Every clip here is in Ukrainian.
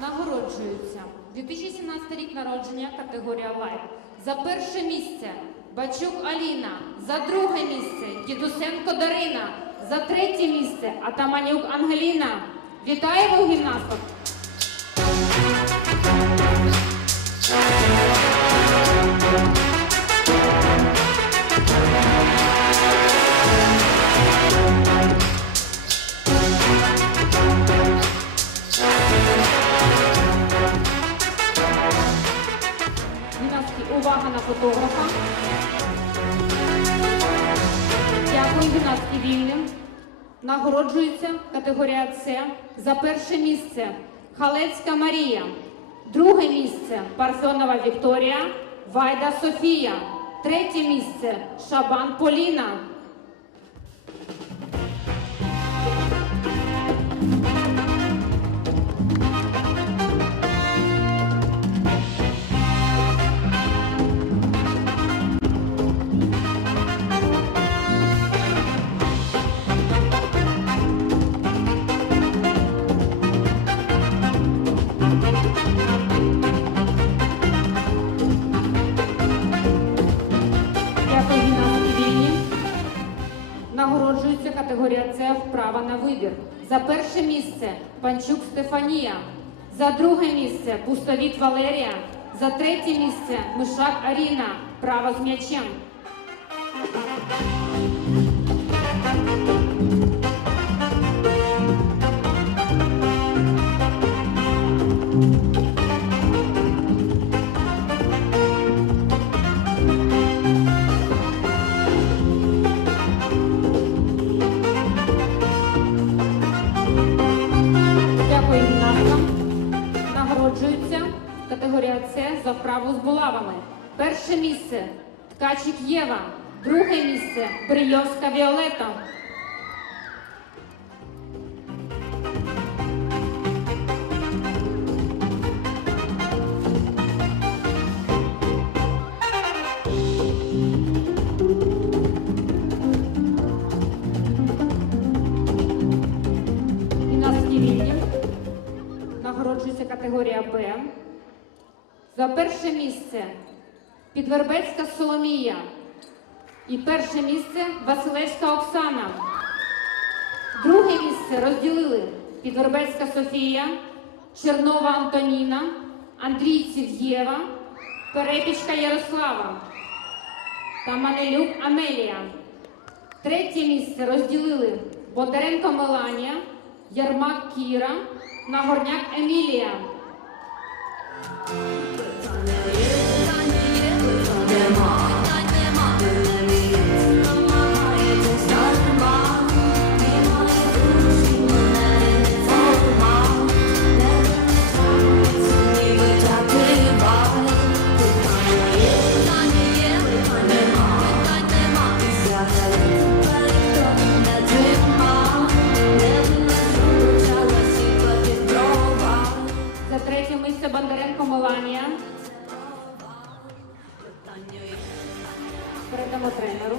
Нагороджуються 2017 рік народження категорія Лайт. За перше місце Бачук Аліна, за друге місце Дідусенко Дарина, за третє місце Атаманюк Ангеліна. Вітаємо гімнасток! Увага на фотографа. Вільним. Нагороджується категорія С за перше місце Халецька Марія, друге місце Парфьонова Вікторія, Вайда Софія, третє місце Шабан Поліна. За перше місце Панчук Стефанія, за друге місце Пустовіт Валерія, за третє місце Мишак Аріна, право з м'ячем. Категорія С за вправу з булавами. Перше місце Ткачик Єва, друге місце Брильовська Віолета. Нагороджується категорія Б. За перше місце Підвербецька Соломія. І перше місце Василевська Оксана. Друге місце розділили Підвербецька Софія, Чернова Антоніна, Андрійців Єва, Перепічка Ярослава та Манелюк Амелія. Третє місце розділили Бондаренко Меланія, Ярмак Кіра, Нагорняк Емілія. Yeah. Бондаренко Передамо тренеру.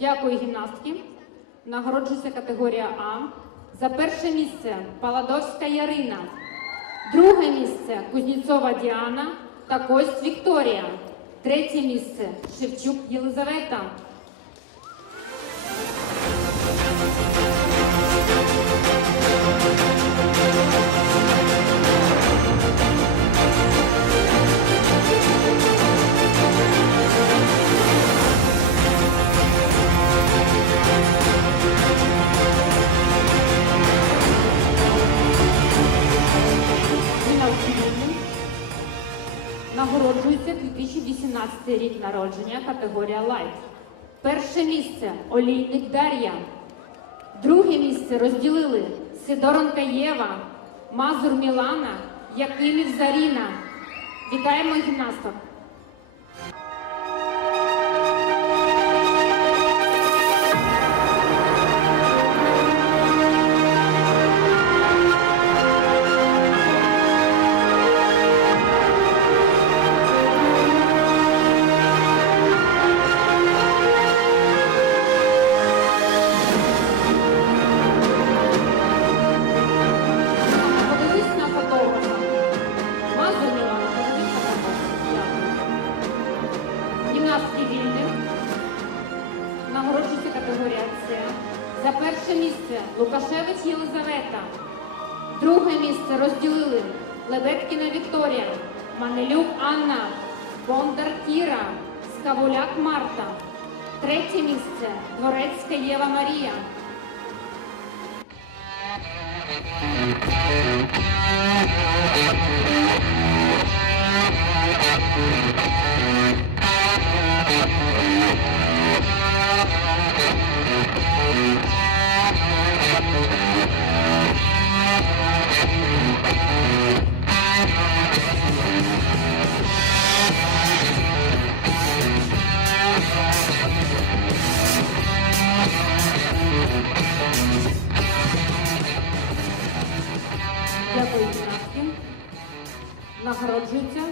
Дякую гімнастки. Нагороджується категорія А. За перше місце Паладовська Ярина. Друге місце Кузнєцова Діана та Кость Вікторія. Третє місце Шевчук Єлизавета. Нагороджується 2018 рік народження категорія Лайт. Перше місце Олійник Дар'я. Друге місце розділили Сидоронка Єва, Мазур Мілана, Якимів Заріна. Вітаємо гімнасток! За перше місце Лукашевич Єлизавета. Друге місце розділили Лебедкіна Вікторія, Манелюк Анна, Бондар Кіра, Скавуляк Марта. Третє місце Дворецька Єва Марія.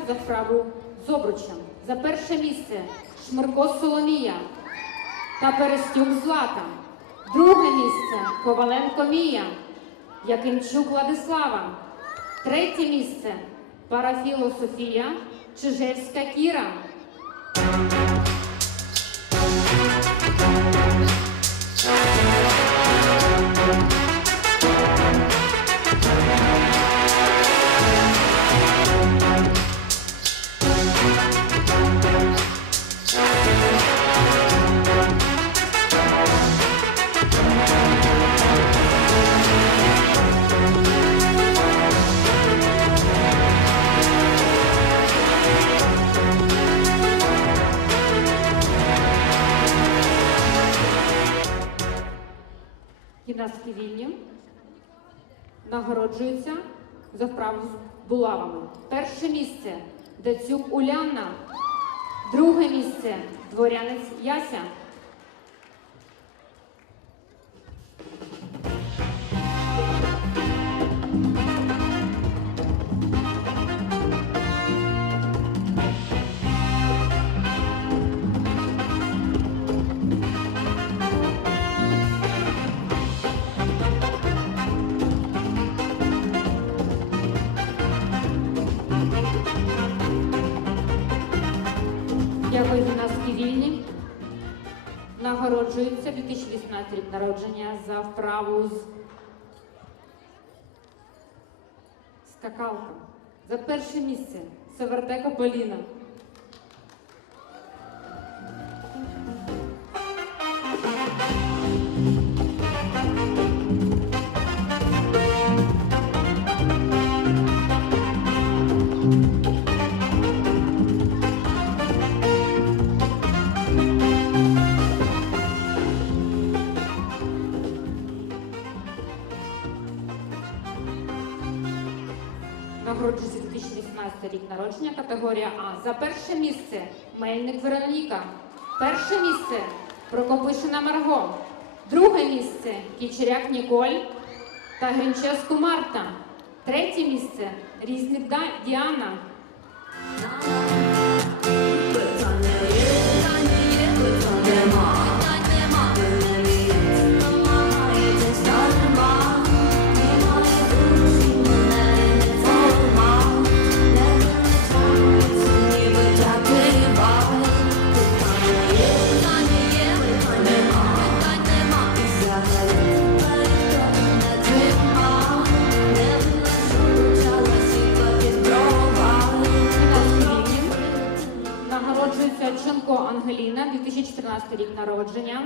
За вправу з обручем. За перше місце Шмирко Соломія та Перестюк Злата. Друге місце Коваленко Мія, Якимчук Владислава. Третє місце Парафіло Софія, Чижевська Кіра. Нагороджуються за вправу з булавами. Перше місце Дацюк Уляна. Друге місце дворянець Яся. Нагороджується 2018 рік народження за вправу з скакалка. За перше місце Севертека Поліна. Нагороджується 2018 рік народження, категорія А. За перше місце Мельник Вероніка. Перше місце Прокопишина Марго. Друге місце Кічеряк Ніколь та Гринческу Марта. Третє місце Різник Діана. 2014 рік народження.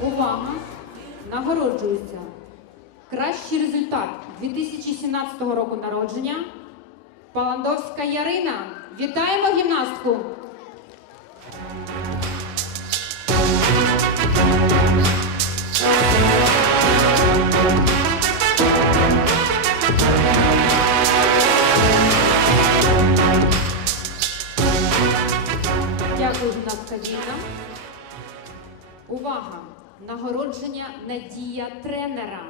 Увага! Нагороджується. Кращий результат 2017 року народження. Паландовська Ярина. Вітаємо гімнастку! Дякую, гімнастка Вільна. Увага! Нагородження Надія тренера.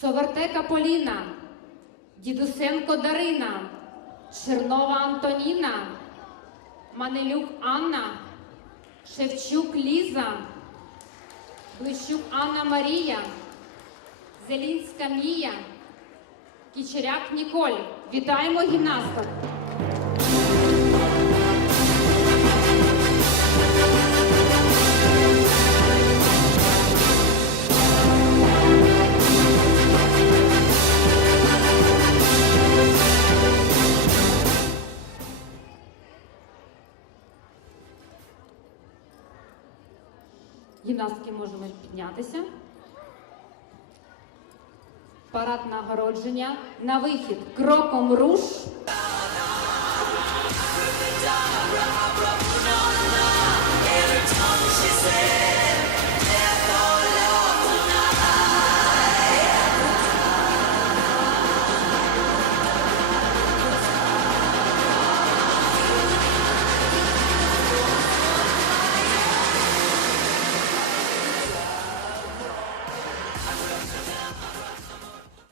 Совертека Поліна, Дідусенко Дарина, Чернова Антоніна, Манелюк Анна, Шевчук Ліза, Блищук Анна Марія, Зелінська Мія, Кічеряк Ніколь. Вітаємо гімнасток! можемо піднятися. Парад нагородження. На вихід кроком руш.